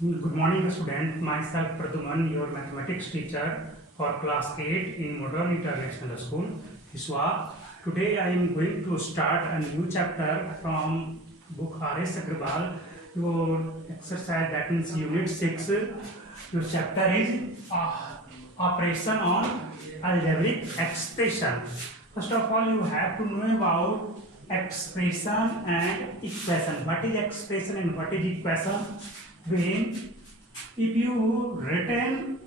Good morning, student. Myself Praduman, your mathematics teacher for class 8 in Modern International School, Hiswa. Today I am going to start a new chapter from book R.S. Agrawal. Your exercise, that means unit 6. Your chapter is operation on algebraic expression. First of all, you have to know about expression and equation. What is expression and what is equation? When if you written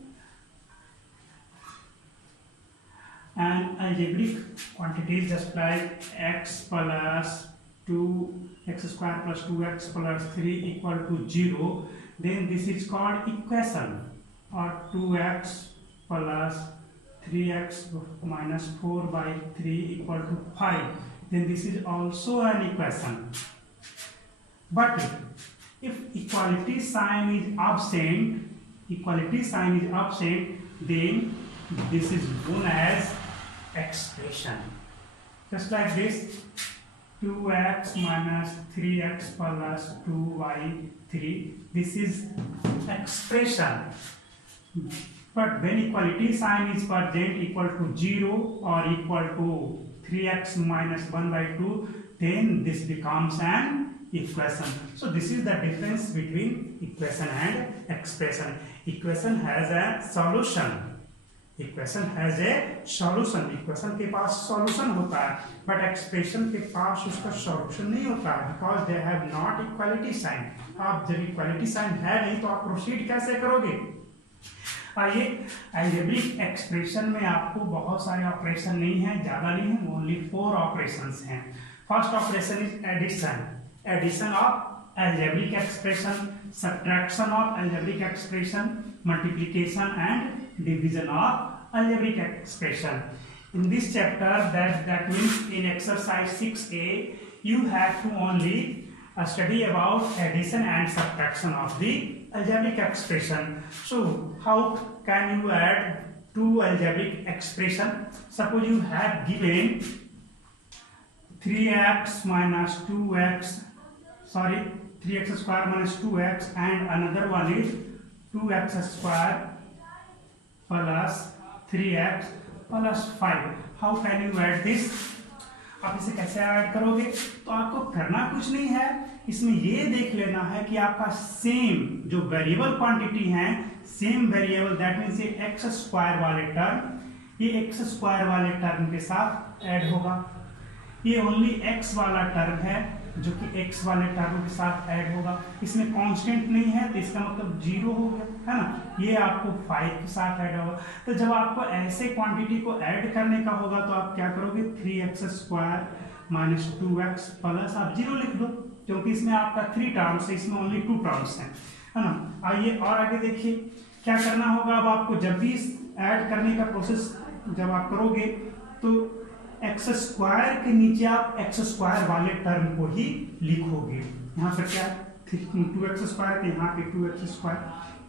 an algebraic quantity just like x plus 2x square plus 2x plus 3 equal to 0, then this is called equation. Or 2x plus 3x minus 4 by 3 equal to 5, then this is also an equation. But if equality sign is absent, then this is known as expression. Just like this, 2x minus 3x plus 2y3, this is expression. But when equality sign is present equal to 0 or equal to 3x minus 1 by 2, then this becomes an equation. So this is the difference between equation and expression. Equation has a solution. Equation के पास solution होता है, but expression के पास उसका solution नहीं होता है, because they have not equality sign. आप जब equality sign है नहीं तो आप proceed कैसे करोगे? आइए, algebraic expression में आपको बहुत सारे ऑपरेशन नहीं है, ज़्यादा नहीं है, only 4 operations हैं. First operation is addition. Addition of algebraic expression, subtraction of algebraic expression, multiplication and division of algebraic expression. In this chapter, that means in exercise 6a, you have to only study about addition and subtraction of the algebraic expression. So how can you add two algebraic expression? Suppose you have given 3x minus 2x, 3x square minus 2x, and another one is 2x square plus 3x plus 5. How can you add this? आप इसे कैसे add करोगे? तो आपको करना कुछ नहीं है, इसमें ये देख लेना है कि आपका सेम जो वेरिएबल क्वांटिटी है, सेम वेरिएबल, दैट मीन्स ये एक्स स्क्वायर वाले टर्म, ये एक्स स्क्वायर वाले टर्म के साथ ऐड होगा. ये ओनली x वाला टर्म है जो कि x वाले टर्म के साथ ऐड होगा. इसमें कांस्टेंट नहीं है तो इसका मतलब 0 हो गया, है ना. ये आपको 5 के साथ ऐड होगा. तो जब आपको ऐसे क्वांटिटी को ऐड करने का होगा तो आप क्या करोगे? 3x square minus 2x plus आप 0 लिख दो, क्योंकि इसमें आपका 3 टर्म्स है, इसमें ओनली 2 टर्म्स हैं, है ना. आइए और आगे देखिए क्या करना होगा. अब आपको जब भी ऐड करने का प्रोसेस जब आप करोगे तो एक्स स्क्वायर के नीचे आप एक्स स्क्वायर वाले टर्म को ही लिखोगे. यहाँ पर क्या 2x स्क्वायर, तो यहाँ पे 2x स्क्वायर,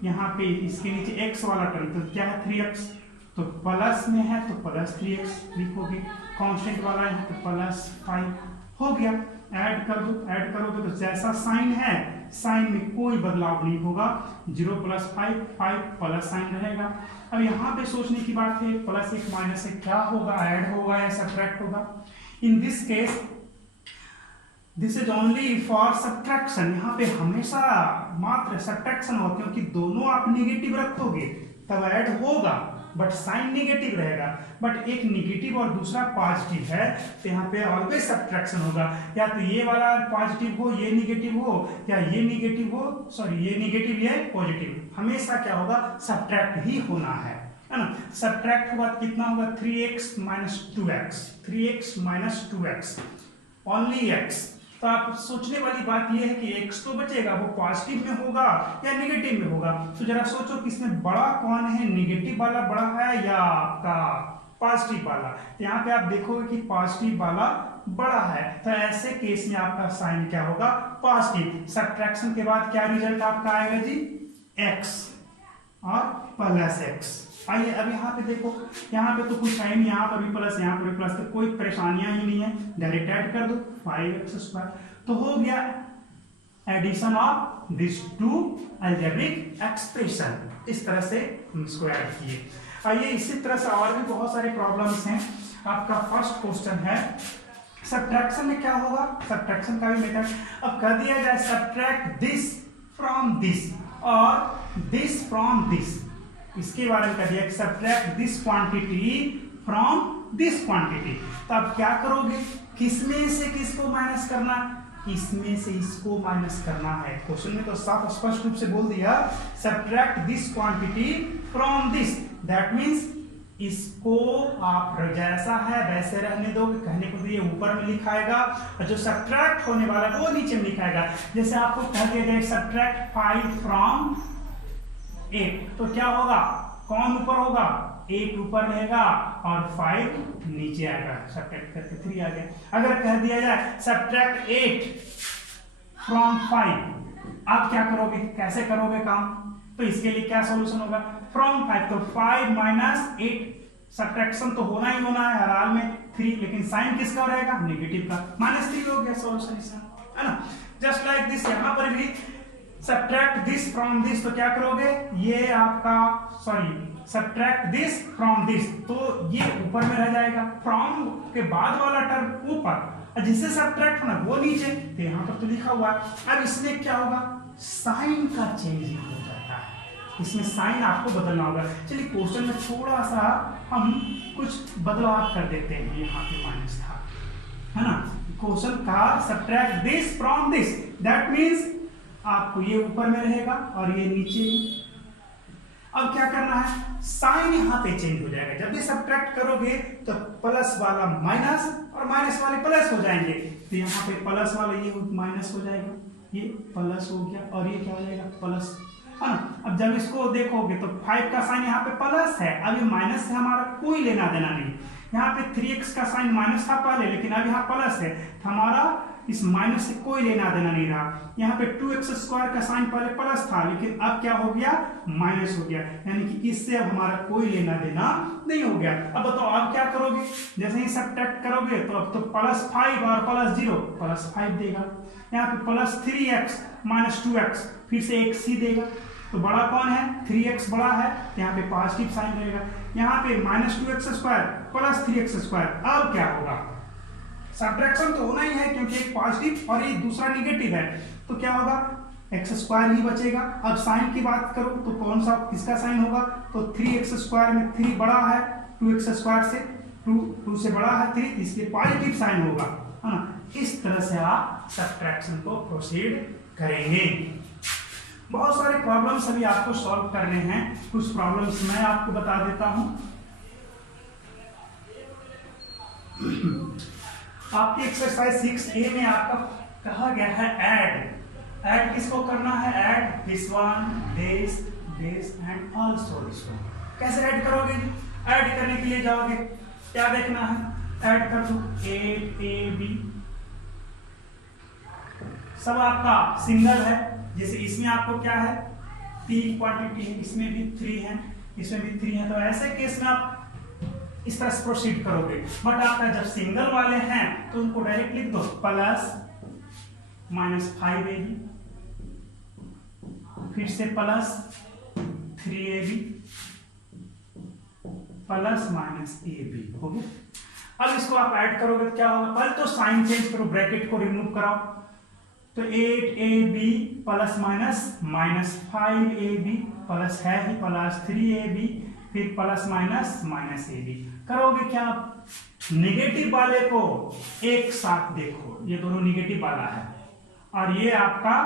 यहाँ पे इसके नीचे x वाला टर्म तो क्या है 3x, तो प्लस में है तो प्लस 3x लिखोगे. कांस्टेंट वाला यहाँ पे प्लस 5 हो गया. ऐड कर दो, ऐड करोगे तो जैसा साइन है, साइन में कोई बदलाव नहीं होगा. 0 प्लस 5, 5 प्लस साइन रहेगा. अब यहाँ पे सोचने की बात है, प्लस 1 माइनस 1 क्या होगा? ऐड होगा या सब्ट्रैक्ट होगा? In this case this is only for subtraction. यहाँ पे हमेशा मात्र सब्ट्रैक्शन हो, क्योंकि दोनों आप निगेटिव रखोगे तब ऐड होगा, बट साइन निगेटिव रहेगा. बट एक निगेटिव और दूसरा पॉजिटिव है तो यहाँ पे ऑलवेज सब्ट्रैक्शन होगा. या तो ये वाला पॉजिटिव हो, ये निगेटिव हो, या ये निगेटिव हो, ये निगेटिव, ये पॉजिटिव, हमेशा क्या होगा? सब्ट्रैक्ट ही होना है ना. सब्ट्रैक्ट होगा कितना होगा? 3x minus 2x, 3x minus 2x, only x. तो आप सोचने वाली बात यह है कि x तो बचेगा, वो पॉजिटिव में होगा या नेगेटिव में होगा. तो जरा सोचो कि इसमें बड़ा कौन है? नेगेटिव वाला बड़ा है या आपका पॉजिटिव वाला? यहाँ पे आप देखोगे कि पॉजिटिव वाला बड़ा है, तो ऐसे केस में आपका साइन क्या होगा? पॉजिटिव. सब्ट्रैक्शन के बाद क्या रिजल्ट आपका आएगा जी? x और प्लस x. आइए अब यहाँ पे देखो, यहाँ पे तो कुछ है नहीं, यहाँ पर भी प्लस, यहाँ पर भी प्लस, तो कोई परेशानियां ही नहीं है. डायरेक्ट ऐड कर दो 5x स्क्वायर, तो हो गया addition of this two algebraic expression. इस तरह से हम इसको ऐड किए। आइए इसी तरह से और भी बहुत सारे प्रॉब्लम्स हैं। आपका फर्स्ट क्वेश्चन है सब्ट्रैक्शन में क्या होगा, सब्ट्रैक्शन का भी मेथड। अब कह दिया जाए सब्ट्रैक्ट दिस फ्रॉम दिस और दिस फ्रॉम दिस, इसके बारे में कह दिया subtract this quantity from this quantity. तो अब क्या करोगे, किसमें से किसको माइनस करना, इसमें से इसको माइनस करना है। क्वेश्चन में तो साफ स्पष्ट रूप से बोल दिया subtract this quantity from this, that means इसको आप जैसा है वैसे रहने दोगे। कहने को तो ये ऊपर में लिखाएगा और जो सब्ट्रैक्ट होने वाला है वो नीचे में लिखाएगा। जैसे आपको कह दिया जाए सब्ट्रैक्ट 5 फ्रॉम 8, तो क्या होगा, कौन ऊपर होगा, 8 ऊपर रहेगा और 5 नीचे आएगा। सब्ट्रैक्ट करके 3 आ गया। अगर कह दिया जाए सब्ट्रैक्ट 8 फ्रॉम 5, आप क्या करोगे, कैसे करोगे काम, तो इसके लिए क्या सॉल्यूशन होगा, फ्रॉम 5, तो 5 माइनस 8, सब्ट्रैक्शन तो होना ही होना है हर हाल में 3, लेकिन साइन किसका रहेगा, नेगेटिव का, -3 हो गया सॉल्यूशन इसका, है ना। जस्ट लाइक दिस यहां पर भी सब्ट्रैक्ट दिस फ्रॉम दिस, तो क्या करोगे, ये आपका सब्ट्रैक्ट दिस फ्रॉम दिस, तो ये ऊपर में रह जाएगा, फ्रॉम के बाद वाला टर्म ऊपर, जिससे सब्ट्रैक्ट होना वो नीचे, तो यहां पर तो लिखा हुआ है। अब इसमें क्या होगा, साइन का चेंजिंग हो जाता है, इसमें साइन आपको बदलना होगा। चलिए क्वेश्चन में थोड़ा सा हम कुछ बदलाव कर देते हैं, यहाँ पे माइनस था, है ना। क्वेश्चन का subtract this from this, that means आपको ये ऊपर में रहेगा और ये नीचे में। अब क्या करना है, साइन यहाँ पे चेंज हो जाएगा। जब भी सब्ट्रैक्ट करोगे तो प्लस वाला माइनस और माइनस वाले प्लस हो जाएंगे, तो यहाँ पे प्लस वाला ये माइनस हो जाएगा, ये प्लस हो गया और ये क्या हो जाएगा, प्लस, है ना। अब जब इसको देखोगे तो 5 का साइन यहाँ पे प्लस है, अब ये माइनस से हमारा कोई लेना देना नहीं। यहाँ पे 3x का साइन माइनस था पहले, लेकिन अब यहाँ प्लस है, तो हमारा इस माइनस से कोई लेना देना नहीं रहा। यहाँ पे 2x² का साइन पहले प्लस था, लेकिन अब क्या हो गया, माइनस हो गया, यानी कि इससे अब हमारा कोई लेना देना नहीं हो गया। अब बताओ अब क्या करोगे, जैसे ही सब्ट्रैक्ट करोगे तो अब तो +5 और +0 +5 देगा। यहाँ पे +3x - 2x, फिर से x ही देगा, तो बड़ा कौन है, 3x बड़ा है, यहाँ पे पॉजिटिव साइन रहेगा। यहाँ पे -2x² + 3x², अब क्या होगा, सब्ट्रैक्शन तो होना ही है क्योंकि एक पॉजिटिव और ये दूसरा निगेटिव है, तो क्या होगा, x² ही बचेगा। अब साइन की बात करो तो कौन सा किसका साइन होगा, तो 3x² में 3 बड़ा है 2x² से, 2 से बड़ा है 3, इसलिए पॉजिटिव साइन होगा, है ना। इस तरह से आप सब्ट्रैक्शन को प्रोसीड करेंगे। बहुत सारे प्रॉब्लम्स अभी आपको सॉल्व करने हैं, कुछ प्रॉब्लम्स मैं आपको बता देता हूं। आपकी एक्सरसाइज 6A में आपका कहा गया है ऐड किसको करना है, add this one, this and also this one. कैसे ऐड करोगे, ऐड करने के लिए जाओगे, क्या देखना है, ऐड कर दो A, B, सब आपका सिंगल है। जैसे इसमें आपको क्या है, 3 क्वांटिटी है, इसमें भी 3 है, इसमें भी 3 है, तो ऐसे केस में आप इस तरह से प्रोसीड करोगे। बट आपका जब सिंगल वाले हैं तो उनको डायरेक्ट लिख दो, +-5AB, फिर से +3AB +-AB हो गया। अब इसको आप ऐड करोगे तो क्या होगा, पहले तो साइन चेंज करो, ब्रैकेट को रिमूव कराओ, तो 8AB +-5AB प्लस है ही +3AB, फिर +-AB करोगे क्या, नेगेटिव वाले को एक साथ देखो, ये दोनों नेगेटिव वाला है और ये आपका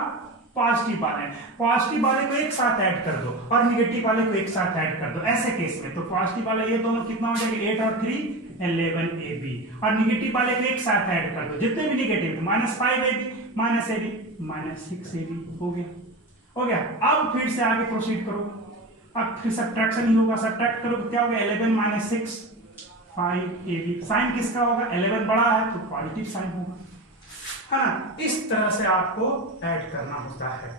पॉजिटिव वाला है, पॉजिटिव वाले को एक साथ ऐड कर दो और नेगेटिव वाले को एक साथ ऐड कर दो। ऐसे केस में तो पॉजिटिव वाला ये दोनों कितना हो जाएगा, 8 और 3 11AB, और नेगेटिव वाले को एक साथ ऐड कर दो, जितने भी नेगेटिव, -5AB -AB -6AB हो गया। अब फिर से आगे प्रोसीड करो, अब फिर सब्ट्रैक्शन ही होगा, सब्ट्रैक्ट करो तो क्या होगा, 11 - 6 5AB, साइन किसका होगा, 11 बड़ा है तो पॉजिटिव साइन होगा, है ना। इस तरह से आपको ऐड करना होता है।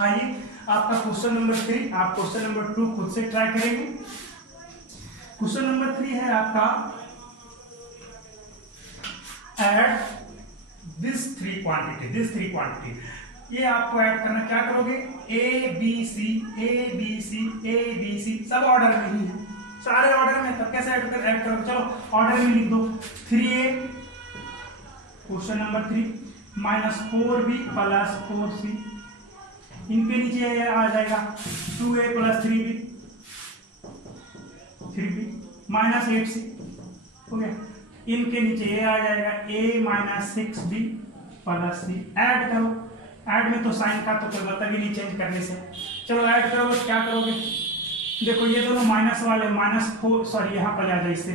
आइए आपका क्वेश्चन नंबर 3, आप क्वेश्चन नंबर 2 खुद से ट्राई करेंगे। क्वेश्चन नंबर 3 है आपका ऐड दिस 3 क्वांटिटी, ये आपको ऐड करना, क्या करोगे, A B C A B C A B C, सब ऑर्डर में ही है, सारे ऑर्डर में। तब कैसे ऐड करोगे, चलो ऑर्डर में लिख दो। 3a question number 3 -4b plus 4c, इनके नीचे आ जाएगा 2a प्लस 3b -8c, हो गया। इनके नीचे ये आ जाएगा a - 6b plus c। Add करो, ऐड में तो साइन का तो कोई मतलब ही नहीं चेंज करने से। चलो ऐड करोगे तो क्या करोगे, देखो ये दोनों माइनस वाले -4, सॉरी यहाँ पर आ जाए इससे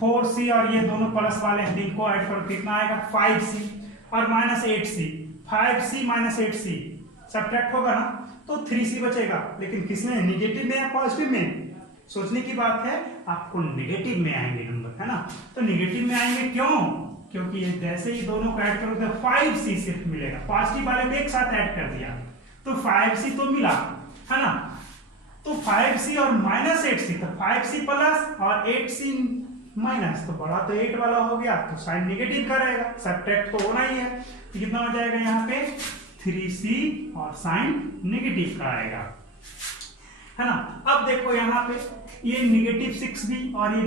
4c, और ये दोनों प्लस वाले हैं, इनको ऐड करो कितना आएगा 5c और -8c। 5c - 8c सब्ट्रैक्ट होगा ना तो 3c बचेगा, लेकिन किसमें, निगेटिव में या पॉजिटिव में, सोचने की बात है। आपको नेगेटिव में आएंगे नंबर, है ना, तो नेगेटिव में आएंगे क्यों, क्योंकि ये जैसे ही दोनों को ऐड करोगे 5c सिर्फ मिलेगा, पॉजिटिव वाले को एक साथ ऐड कर दिया तो 5c तो मिला, है ना। तो 5c और -8c, तो 5c प्लस और 8c माइनस, तो बड़ा तो 8 वाला हो गया, तो साइन नेगेटिव का रहेगा, सब्ट्रैक्ट तो होना ही है। तो कितना हो जाएगा यहाँ पे 3c और साइन नेगेटिव का आएगा, है ना। अब देखो यहाँ पे ये -6b और ये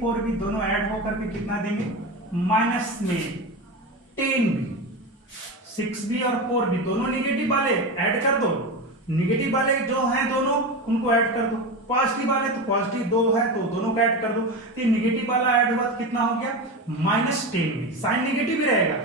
-4b दोनों ऐड होकर के कितना देंगे, माइनस में 10b। 6b और 4b दोनों नेगेटिव वाले ऐड कर दो, नेगेटिव वाले जो हैं दोनों उनको ऐड कर दो, पॉजिटिव वाले तो पॉजिटिव दो है तो दोनों को ऐड कर दो। तो नेगेटिव वाला ऐड हुआ तो कितना हो गया -10b, साइन नेगेटिव ही रहेगा।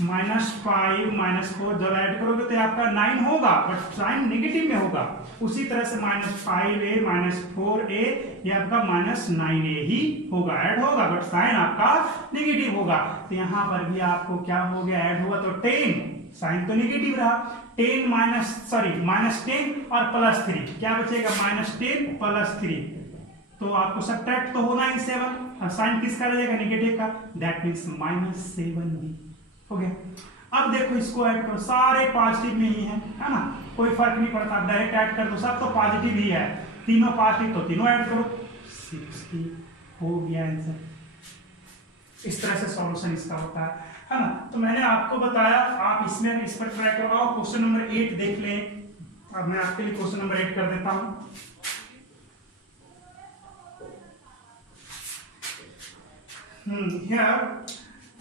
-5 - 4 जब ऐड करोगे तो आपका 9 होगा, बट साइन नेगेटिव में होगा। उसी तरह से -5a - 4a ये आपका -9a ही होगा, ऐड होगा, बट साइन आपका नेगेटिव होगा। तो यहाँ पर भी आपको क्या हो गया, ऐड हुआ तो 10, साइन तो नेगेटिव रहा, 10 -10 और +3, क्या बचेगा -10 + 3, तो आपको सब्ट्रैक्ट तो होना ही 7, और साइन किसका रहेगा, नेगेटिव का, दैट मीन्स -7b, हो गया। अब देखो इसको ऐड करो, सारे पॉजिटिव में ही है ना, कोई फर्क नहीं पड़ता, डायरेक्ट ऐड कर दो, सब तो पॉजिटिव ही है, तीनों पॉजिटिव तो तीनों ऐड करो, 60 हो गया आंसर। इस तरह से सॉल्यूशन इसका होता है ना। तो मैंने आपको बताया, आप इसमें इस पर ट्राई करो। और क्वेश्चन नंबर 8 देख लें। अब मैं आपके लिए क्वेश्चन नंबर 8 कर देता हूं। Here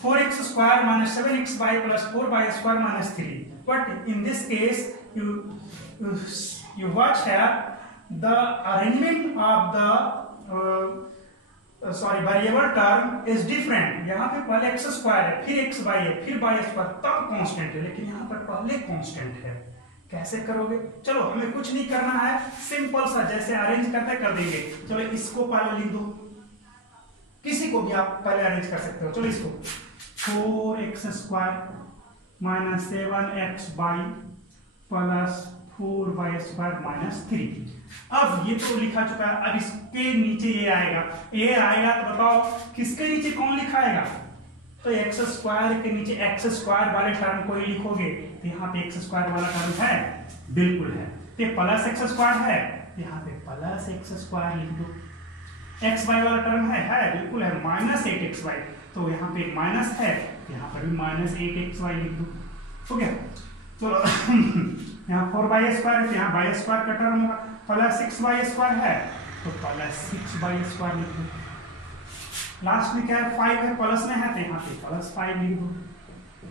4x square minus 7xy plus 4y square minus 3. But in this case, you watch here the arrangement of the variable term is different. यहाँ पे पहले x square है, फिर xy है, फिर y square, तब कांस्टेंट है, लेकिन यहाँ पर पहले कांस्टेंट है। कैसे करोगे, चलो हमें कुछ नहीं करना है, सिंपल सा जैसे अरेंज करते कर देंगे। चलो इसको पहले लिख दो, किसी को भी आप पहले अरेंज कर सकते हो। चलो इसको 4x square minus 7xy plus 4y square minus 3। अब ये तो लिखा चुका है, अब इसके नीचे ये आएगा, ये आएगा तो बताओ किसके नीचे कौन लिखाएगा, तो x स्क्वायर के नीचे x स्क्वायर वाले टर्म को ही लिखोगे। तो यहाँ पे x स्क्वायर वाला टर्म है, बिल्कुल है, तो प्लस x स्क्वायर है, यहाँ पे प्लस x स्क्वायर लिख दो। xy वाला टर्म है बिल्कुल है, -8xy, तो यहाँ पे माइनस है, यहाँ पर भी -8xy लिख दो, हो गया। तो यहाँ 4y स्क्वायर है, यहाँ y स्क्वायर का टर्म होगा, प्लस 6y स्क्वायर है तो प्लस 6y स्क्वायर लिख दो। लास्ट में क्या है, 5 है, प्लस में है तो यहाँ पे +5 लिख दो,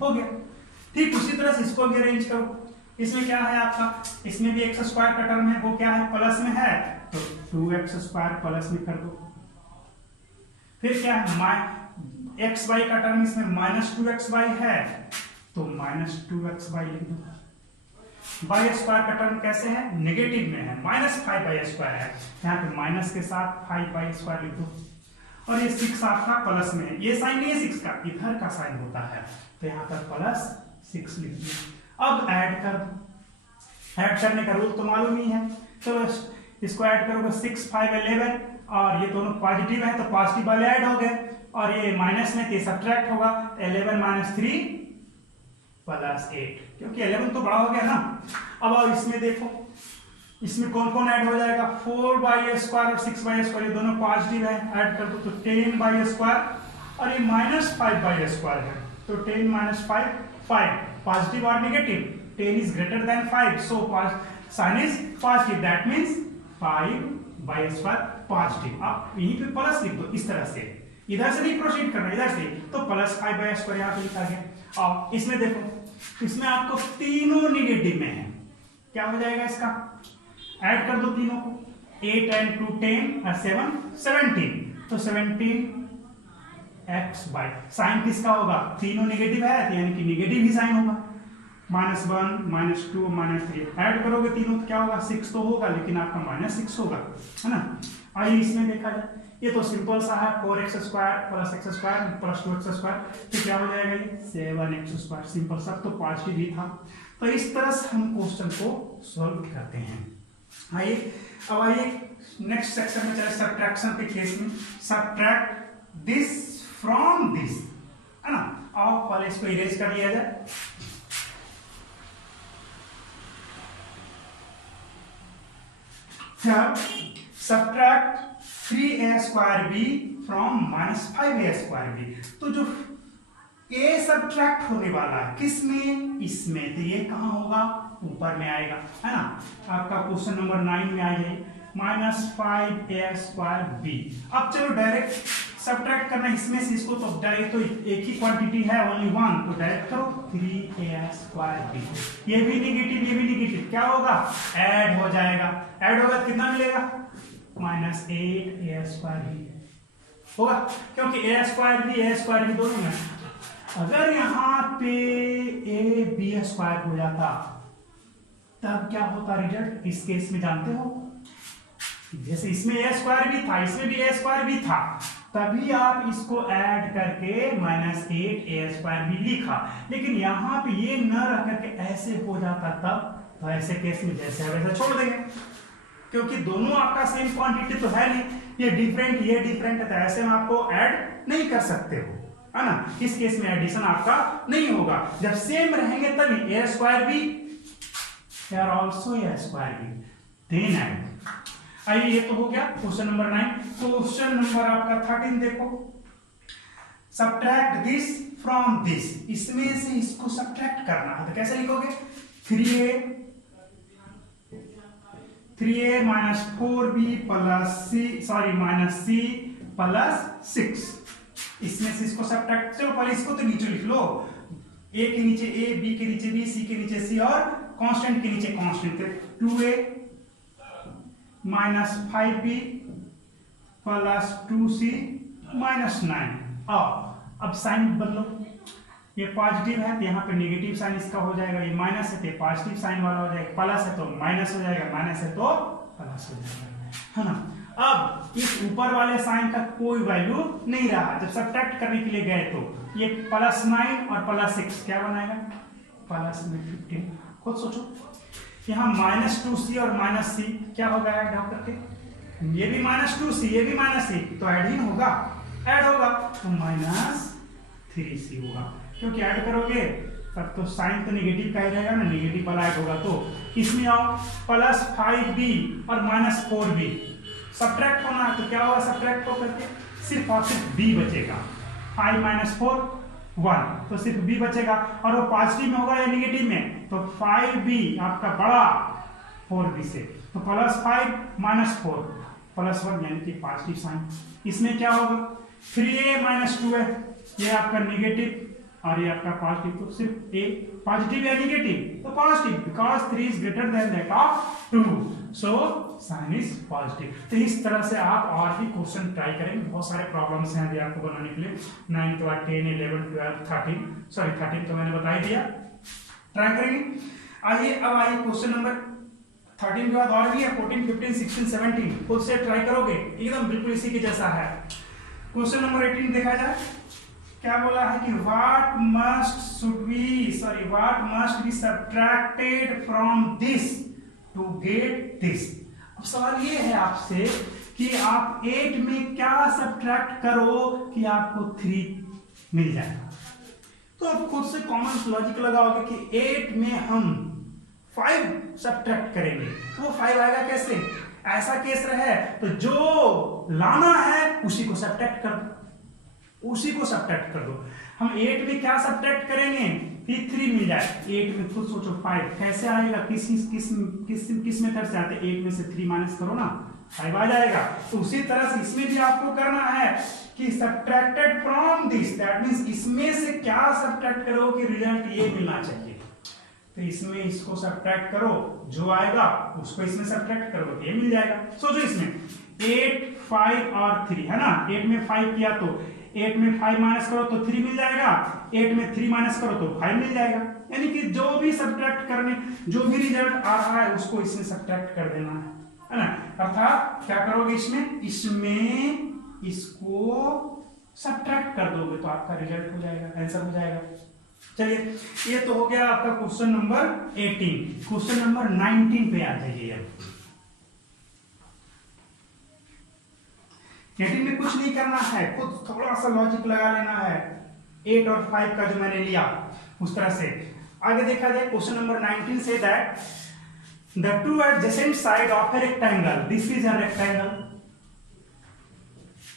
हो गया। ठीक उसी तरह से इसको भी अरेंज करो। इसमें क्या है आपका, इसमें भी x स्क्वायर का टर्म है, वो क्या है, प्लस में है, तो 2x स्क्वायर प्लस में कर दो। फिर क्या है, xy का टर्म इसमें -2xy है, तो -2xy लिख दो। y स्क्वायर का टर्म कैसे है, नेगेटिव में है, -5y स्क्वायर है, यहाँ पे माइनस के साथ 5y स्क्वायर लिख दो। और ये 6 आपका प्लस में है, ये साइन नहीं है 6 का, इधर का साइन होता है, तो यहाँ पर +6 लिख दिया। अब ऐड कर दो, ऐड करने का रूल तो मालूम ही है। चलो इसको ऐड करोगे 6 5 11, और ये दोनों पॉजिटिव है तो पॉजिटिव वाले ऐड हो गए, और ये माइनस में तो सब्ट्रैक्ट होगा, 11 - 3 + 8, क्योंकि 11 तो बड़ा हो गया ना। अब इसमें देखो, इसमें कौन कौन ऐड हो जाएगा, 4y स्क्वायर और 6y स्क्वायर, ये दोनों पॉजिटिव है, ऐड कर दो तो 10y स्क्वायर, और ये -5y स्क्वायर है, तो 10 - 5 5, पॉजिटिव और negative, 10 is greater than 5, so sign is positive, that means 5/² positive. आप यहीं पे प्लस लिख दो इस तरह से, इधर से नहीं प्रोसीड करना, इधर से, तो प्लस 5/² यहाँ पे लिखा गया। और इसमें देखो, इसमें आपको तीनों निगेटिव में है, क्या हो जाएगा इसका, ऐड कर दो तीनों को, 8 and 2 10 और 7 17, तो 17x बाई साइन किसका होगा, तीनों नेगेटिव है यानी कि नेगेटिव ही साइन होगा, -1 -2 -3 ऐड करोगे तीनों तो क्या होगा, 6 तो होगा लेकिन आपका -6 होगा, है ना। आइए इसमें देखा जाए, ये तो सिंपल सा है, 4x² + x² + 2x², तो क्या हो जाएगा ये 7x², सिंपल सा, तो पॉजिटिव ही था। तो इस तरह से हम क्वेश्चन को सॉल्व करते हैं। आइए अब आइए नेक्स्ट सेक्शन में चले, सब्ट्रैक्शन के केस में, सब्ट्रैक्ट दिस फ्रॉम दिस, है ना। आओ पहले इसको इरेज कर दिया जाए। सब्ट्रैक्ट 3a² फ्रॉम -5a², तो जो a सब्ट्रैक्ट होने वाला है किसमें, इसमें, तो ये कहां होगा, ऊपर में आएगा, है ना। आपका क्वेश्चन नंबर 9 में आ जाए, -5a²b। अब चलो डायरेक्ट सब्ट्रैक्ट करना इसमें से इसको, तो डायरेक्ट तो एक ही क्वांटिटी है, ओनली 1, तो डायरेक्ट करो 3a²b। ये भी निगेटिव, क्या होगा, ऐड हो जाएगा, ऐड होगा तो कितना मिलेगा, -8a²b होगा, क्योंकि a² भी दोनों में। अगर यहाँ पे a² हो जाता तब क्या होता रिजल्ट, इस केस में जानते हो, जैसे इसमें a² भी था, इसमें भी a² भी था, तभी आप इसको ऐड करके -8a² लिखा, लेकिन यहाँ पे ये न रह करके ऐसे हो जाता तब, तो ऐसे केस में जैसे है वैसे छोड़ देंगे, क्योंकि दोनों आपका सेम क्वांटिटी तो है नहीं, ये डिफरेंट है, तो ऐसे में आपको ऐड नहीं कर सकते हो, है ना। इस केस में एडिशन आपका नहीं होगा, जब सेम रहेंगे तभी a²b here also a²b, then add. आइए ये तो हो गया क्वेश्चन नंबर 9। क्वेश्चन नंबर आपका 13 देखो, सब्ट्रैक्ट दिस फ्रॉम दिस, इसमें से इसको सब्ट्रैक्ट करना है, तो कैसे लिखोगे, 3a -4b + c + 6, इसमें से इसको सब्ट्रैक्ट, चलो पहले इसको तो नीचे लिख लो, a के नीचे a, b के नीचे b, c के नीचे c और कांस्टेंट के नीचे कांस्टेंट, 2a -5b + 2c - 9। अब साइन बदलो, ये पॉजिटिव है तो यहाँ पे नेगेटिव साइन इसका हो जाएगा, ये माइनस है तो पॉजिटिव साइन वाला हो जाएगा, प्लस है तो माइनस हो जाएगा, माइनस है तो प्लस हो जाएगा, है ना। अब इस ऊपर वाले साइन का कोई वैल्यू नहीं रहा, जब सब्ट्रैक्ट करने के लिए गए तो ये +9 और +6 क्या बनाएगा, +15। खुद सोचो, यहाँ -2c और -c क्या होगा, ऐड करके, ये भी -2c ये भी -c, तो ऐड ही होगा, ऐड होगा तो -3c होगा, क्योंकि ऐड करोगे तब तो साइन तो नेगेटिव का ही रहेगा ना, नेगेटिव वाला ऐड होगा। तो इसमें आओ, +5b और -4b सब्ट्रैक्ट होना है, तो क्या होगा, सब्ट्रैक्ट हो करके सिर्फ और सिर्फ b बचेगा, 5 - 4 1, तो सिर्फ b बचेगा, और वो पॉजिटिव में होगा या नेगेटिव में, तो 5b आपका बड़ा 4b से, तो +5 - 4 +1 यानी कि पॉजिटिव साइन। इसमें क्या होगा, 3a - 2a, ये आपका नेगेटिव और ये आपका पॉजिटिव, तो सिर्फ a पॉजिटिव या नेगेटिव, तो positive, because 3 is greater than that of 2, so sine is positive. तो इस तरह से आप और भी क्वेश्चन ट्राई करेंगे, बहुत सारे प्रॉब्लम्स हैं अभी आपको बनाने के लिए, 9 के बाद 10 11 12 13 तो मैंने बता ही दिया, ट्राई करेंगे। आइए अब आइए क्वेश्चन नंबर 13 के बाद और भी है, 14 15 16 17 खुद से ट्राई करोगे, एकदम बिल्कुल इसी के जैसा है। क्वेश्चन नंबर 18 देखा जाए, क्या बोला है कि what must be subtracted from this to get this। अब सवाल ये है आपसे कि आप 8 में क्या सब्ट्रैक्ट करो कि आपको 3 मिल जाएगा। तो आप खुद से कॉमन लॉजिक लगाओगे कि 8 में हम 5 सब्ट्रैक्ट करेंगे, तो वो 5 आएगा कैसे, ऐसा केस रहे तो जो लाना है उसी को सब्ट्रैक्ट कर दो, उसी को सब्ट्रैक्ट कर दो। हम 8 में क्या सब्ट्रैक्ट करेंगे, P3 मिल जाए 8 में, खुद सोचो 5 कैसे आएगा, किस मेथड से आते हैं, 8 में से 3 माइनस करो ना 5 आ जाएगा। तो उसी तरह से इसमें भी आपको करना है कि subtracted from this, that means इसमें से क्या सब्ट्रैक्ट करो कि रिजल्ट ये मिलना चाहिए। तो इसमें इसको सब्ट्रैक्ट करो, जो आएगा उसको इसमें सब्ट्रैक्ट करो, ये मिल जाएगा। सोचो इसमें 8 5 और 3 है ना, 8 में 5 किया तो 8 में 5 माइनस करो तो 3 मिल जाएगा, 8 में 3 माइनस करो तो 5 मिल जाएगा। यानी कि जो भी सब्ट्रैक्ट करने, जो भी रिजल्ट आ रहा है उसको इसमें सब्ट्रैक्ट कर देना है ना। अर्थात क्या करोगे, इसमें इसको सब्ट्रैक्ट कर दोगे तो आपका रिजल्ट हो जाएगा, आंसर हो जाएगा। चलिए ये तो हो गया आपका क्वेश्चन नंबर 18। क्वेश्चन नंबर 19 पे आ जाइए। अब 18 में कुछ नहीं करना है, खुद थोड़ा सा लॉजिक लगा लेना है, 8 और 5 का जो मैंने लिया उस तरह से आगे देखा जाए। Question number 19 say that the two adjacent side of a rectangle, this is a rectangle,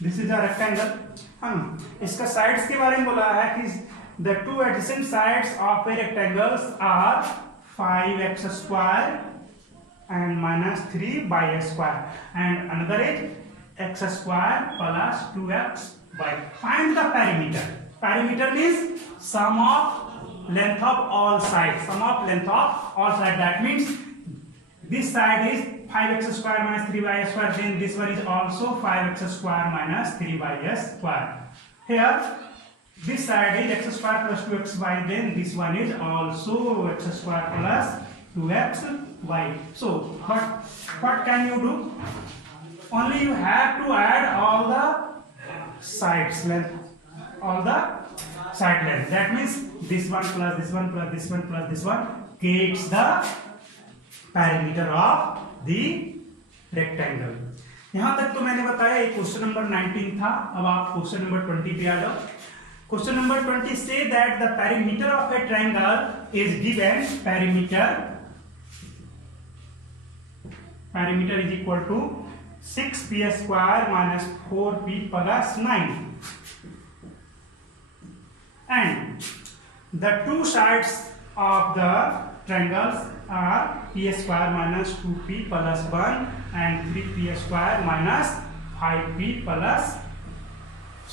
this is a rectangle. हम इसका साइड्स के बारे में बोला है कि the two adjacent sides of a rectangle are 5x square and minus 3 by a square, and another is x square plus 2x by. Find the perimeter. Perimeter means sum of length of all sides. Sum of length of all sides. That means this side is 5x square minus 3 by a square. Then this one is also 5x square minus 3 by a square. Here this side is x square plus 2xy, then this one is also x square plus 2xy. So what can you do? Only you have to add all the sides length, all the side length. That means this one plus this one plus this one plus this one gets the perimeter of the rectangle. यहां तक तो मैंने बताया, ये question number 19 था। अब आप question number 20 पे आ जाओ। Question number 20 say that the perimeter of a triangle is given. Perimeter is equal to 6p square minus 4p plus 9, and the two sides of the triangles are p square minus 2p plus 1 and 3p square minus 5p plus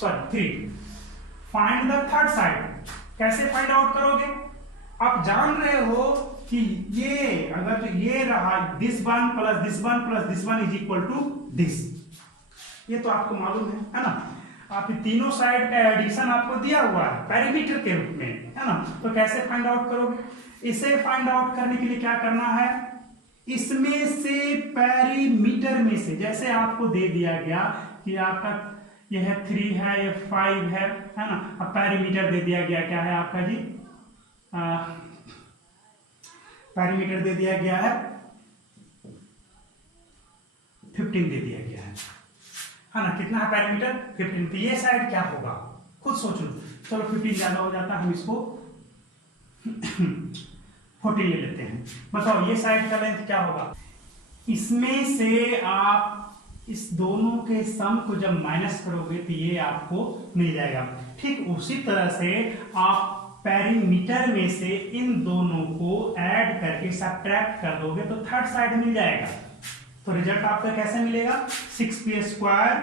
3. Find the third side. कैसे find out करोगे? आप जान रहे हो कि ये अगर तो ये रहा this one plus this one plus this one is equal to this, ये तो आपको मालूम है ना। आप तीनों साइड का एडिशन आपको दिया हुआ है पेरीमीटर के रूप में, है ना। तो कैसे फाइंड आउट करोगे? इसे फाइंड आउट करने के लिए क्या करना है, इसमें से पेरीमीटर में से, जैसे आपको दे दिया गया कि आपका यह 3 है, यह 5 है ना। अब पेरीमीटर दे दिया गया क्या है आपका जी, पेरीमीटर दे दिया गया है 15 दे दिया गया है ना। कितना है पेरीमीटर? 15। तो ये साइड क्या होगा खुद सोच लो। चलो 15 ज्यादा हो जाता है, हम इसको 14 ले लेते हैं। बताओ ये साइड का लेंथ क्या होगा? इसमें से आप इस दोनों के सम को जब माइनस करोगे तो ये आपको मिल जाएगा। ठीक उसी तरह से आप पेरीमीटर में से इन दोनों को ऐड करके सब्ट्रैक्ट कर दोगे तो थर्ड साइड मिल जाएगा। तो रिजल्ट आपका कैसे मिलेगा? 6p स्क्वायर,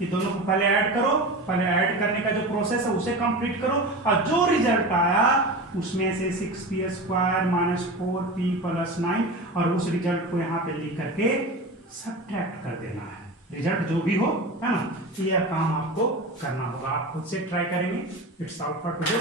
ये दोनों को पहले ऐड करो, पहले ऐड करने का जो प्रोसेस है उसे कंप्लीट करो, और जो रिजल्ट आया उसमें से 6p square minus 4p plus 9, और उस रिजल्ट को यहाँ पे लिख करके सब्ट्रैक्ट कर देना है। रिजल्ट जो भी हो, है ना, यह काम आपको करना होगा। आप खुद से ट्राई करेंगे। It's out for today.